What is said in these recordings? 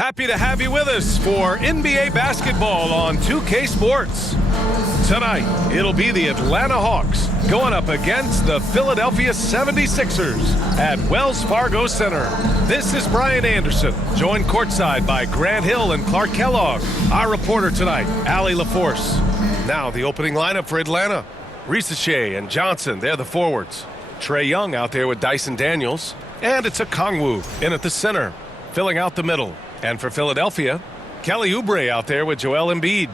Happy to have you with us for NBA basketball on 2K Sports. Tonight, it'll be the Atlanta Hawks going up against the Philadelphia 76ers at Wells Fargo Center. This is Brian Anderson, joined courtside by Grant Hill and Clark Kellogg. Our reporter tonight, Allie LaForce. Now the opening lineup for Atlanta. RESISTE and Johnson, they're the forwards. Trae Young out there with Dyson Daniels. And it's a Kongwu in at the center, filling out the middle. And for Philadelphia, Kelly Oubre out there with Joel Embiid.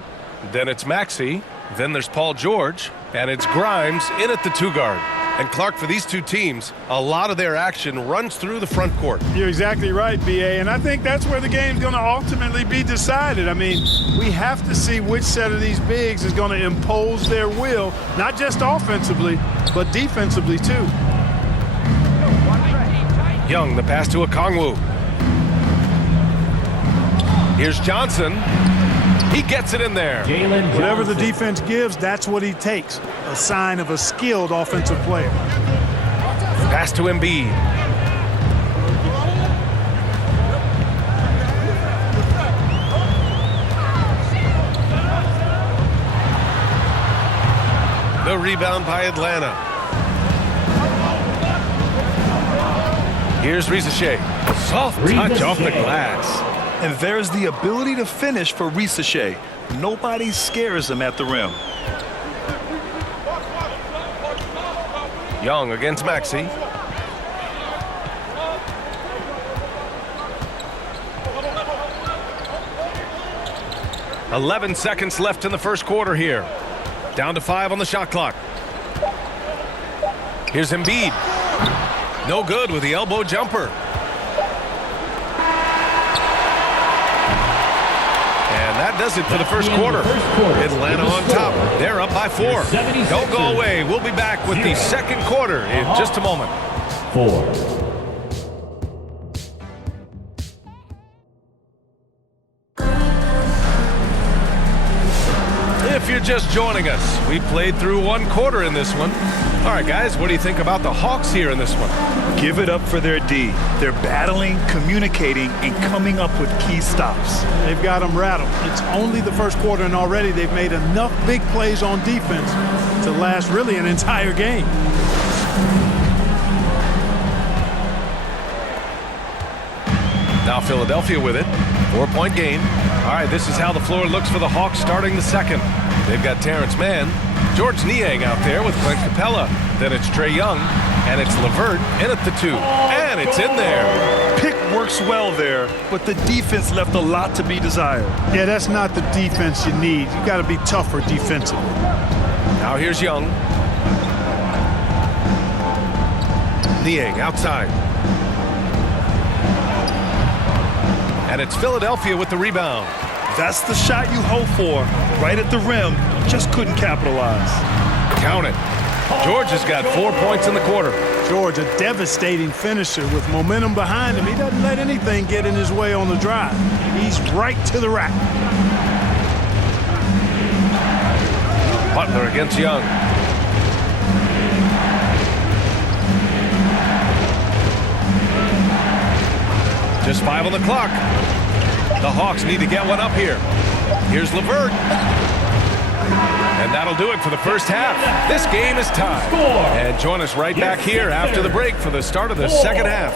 Then it's Maxey. Then there's Paul George. And it's Grimes in at the two guard. And Clark, for these two teams, a lot of their action runs through the front court. You're exactly right, B.A., and I think that's where the game's going to ultimately be decided. I mean, we have to see which set of these bigs is going to impose their will, not just offensively, but defensively, too. Young, the pass to a Kongwu. Here's Johnson. He gets it in there. Whatever the defense gives, that's what he takes. A sign of a skilled offensive player. Pass to Embiid. The rebound by Atlanta. Here's RESISTE. Soft touch off the glass. And there's the ability to finish for RESISTE. Nobody scares him at the rim. Young against Maxey. "11 seconds left in the first quarter here. Down to 5 on the shot clock. Here's Embiid. No good with the elbow jumper. That does it for the first quarter. Atlanta on top. They're up by 4. Don't go away. We'll be back with the second quarter in just a moment. 4. If you're just joining us, we played through one quarter in this one. All right, guys, what do you think about the Hawks here in this one? Give it up for their D. They're battling, communicating, and coming up with key stops. They've got them rattled. It's only the first quarter, and already they've made enough big plays on defense to last really an entire game. Now Philadelphia with it. 4-point game. All right, this is how the floor looks for the Hawks starting the second. They've got Terrence Mann, George Niang out there with Clint Capella. Then it's Trae Young, and it's LeVert in at the 2. And it's in there. Pick works well there, but the defense left a lot to be desired. Yeah, that's not the defense you need. You got to be tougher defensively. Now here's Young. Niang outside. And it's Philadelphia with the rebound. That's the shot you hope for. Right at the rim, just couldn't capitalize. Count it. George has got 4 points in the quarter. George, a devastating finisher with momentum behind him. He doesn't let anything get in his way on the drive. He's right to the rack. Butler against Young. Just 5 on the clock. The Hawks need to get one up here. Here's LeVert. And that'll do it for the first half. This game is tied. And join us right back here after the break for the start of the second half.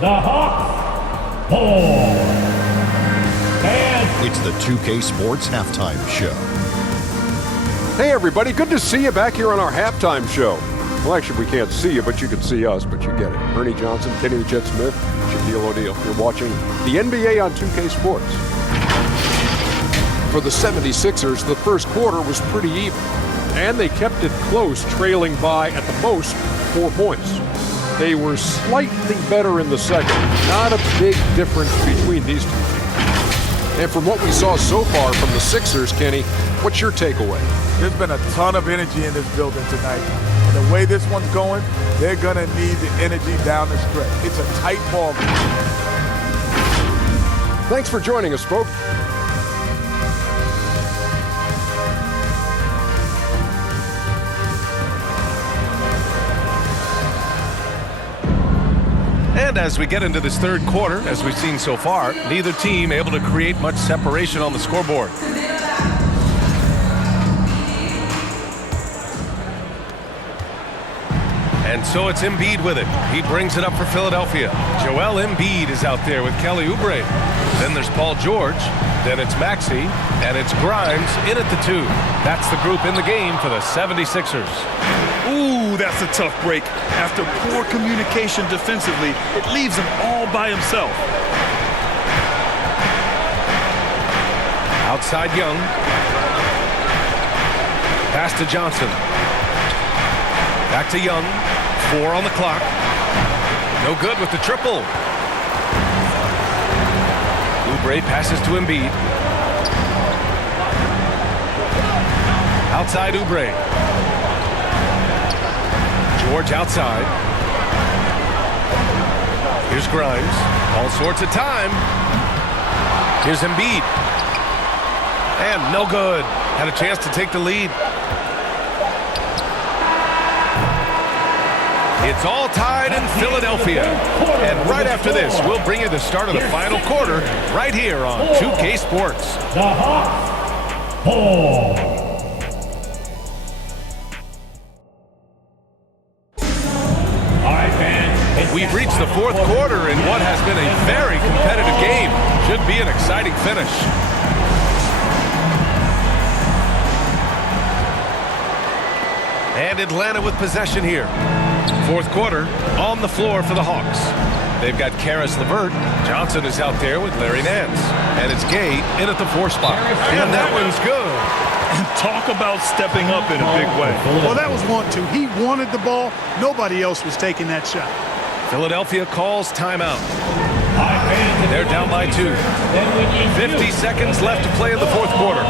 The Hawks 4. And it's the 2K Sports Halftime Show. Hey everybody, good to see you back here on our halftime show. Well, actually, we can't see you, but you can see us, but you get it. Ernie Johnson, Kenny the Jet Smith, Shaquille O'Neal. You're watching the NBA on 2K Sports. For the 76ers, the first quarter was pretty even, and they kept it close, trailing by, at the most, 4 points. They were slightly better in the second. Not a big difference between these two teams. And from what we saw so far from the Sixers, Kenny, what's your takeaway? There's been a ton of energy in this building tonight. And the way this one's going, they're going to need the energy down the stretch. It's a tight ball game. Thanks for joining us, folks. And as we get into this third quarter, as we've seen so far, neither team able to create much separation on the scoreboard. And so it's Embiid with it. He brings it up for Philadelphia. Joel Embiid is out there with Kelly Oubre. Then there's Paul George. Then it's Maxey. And it's Grimes in at the 2. That's the group in the game for the 76ers. Ooh, that's a tough break. After poor communication defensively, it leaves him all by himself. Outside Young. Pass to Johnson. Back to Young. 4 on the clock. No good with the triple. Oubre passes to Embiid. Outside Oubre. George outside. Here's Grimes. All sorts of time. Here's Embiid. And no good. Had a chance to take the lead. It's all tied in Philadelphia. And right after this, we'll bring you the start of the final quarter right here on 2K Sports. The Hawks hold. All right, fans. We've reached the fourth quarter in what has been a very competitive game. Should be an exciting finish. And Atlanta with possession here. Fourth quarter on the floor for the Hawks. They've got Karis LeVert. Johnson is out there with Larry Nance. And it's Gay in at the 4 spot. And that one's good. And talk about stepping up in a big way. Well, that was 1-2. He wanted the ball. Nobody else was taking that shot. Philadelphia calls timeout. They're down by 2. 50 seconds left to play in the fourth quarter.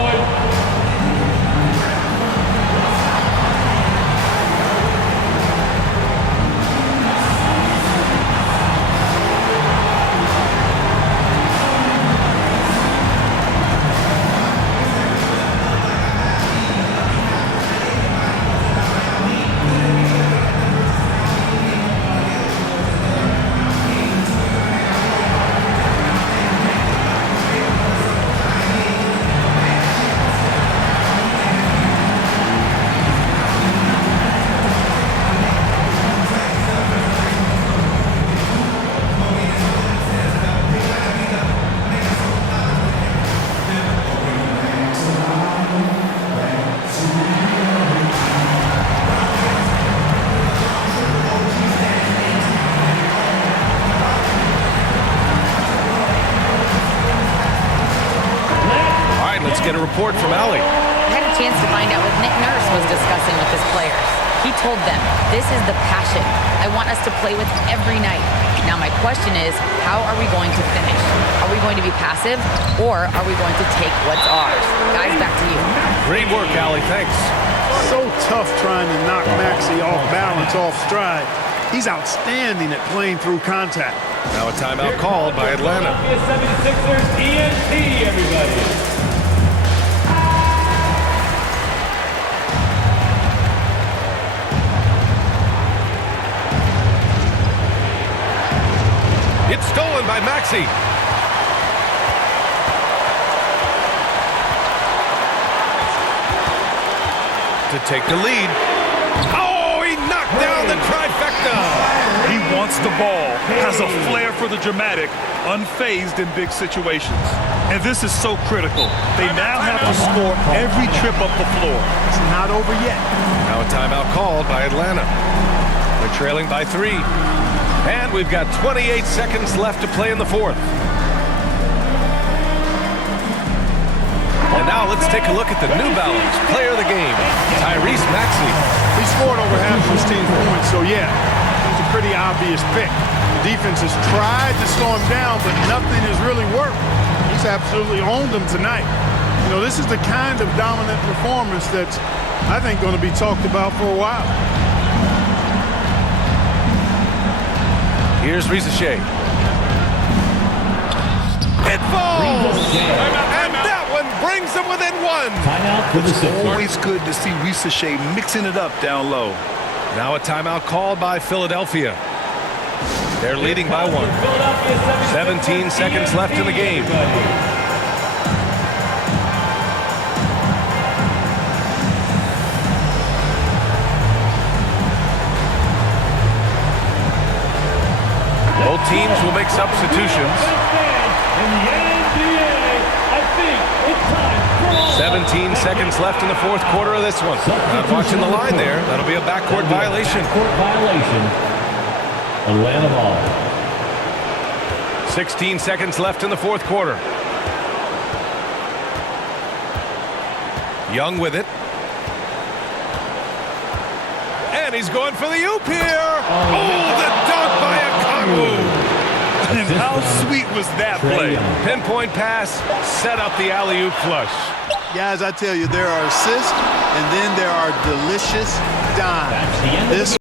Get a report from Allie. I had a chance to find out what Nick Nurse was discussing with his players. He told them, this is the passion I want us to play with every night. Now my question is, how are we going to finish? Are we going to be passive, or are we going to take what's ours? Guys, back to you. Great work, Allie. Thanks. So tough trying to knock Maxey off balance, off stride. He's outstanding at playing through contact. Now a timeout called by Atlanta. 76ers ENT, everybody. It's stolen by Maxey. To take the lead. Oh, he knocked down the trifecta. He wants the ball, has a flair for the dramatic, unfazed in big situations. And this is so critical. They now have to score every trip up the floor. It's not over yet. Now a timeout called by Atlanta. They're trailing by 3. And we've got 28 seconds left to play in the fourth. And now let's take a look at the New Balance player of the game, Tyrese Maxey. He scored over half of his team's points, so yeah, it's a pretty obvious pick. The defense has tried to slow him down, but nothing has really worked. He's absolutely owned them tonight. You know, this is the kind of dominant performance that's, I think, going to be talked about for a while. Here's RESISTE. It falls! And that one brings them within 1. Timeout for the Sixers. Always good to see RESISTE mixing it up down low. Now a timeout called by Philadelphia. They're leading by 1. 17 seconds left in the game. Both teams will make substitutions. 17 seconds left in the fourth quarter of this one. Not watching the line there. That'll be a backcourt violation. Backcourt violation. Atlanta ball. 16 seconds left in the fourth quarter. Young with it. And he's going for the oop here. Oh, the dunk by Okongwu. And how sweet was that play? Pinpoint pass, set up the alley-oop flush. Guys, I tell you, there are assists, and then there are delicious dimes. That's the end of the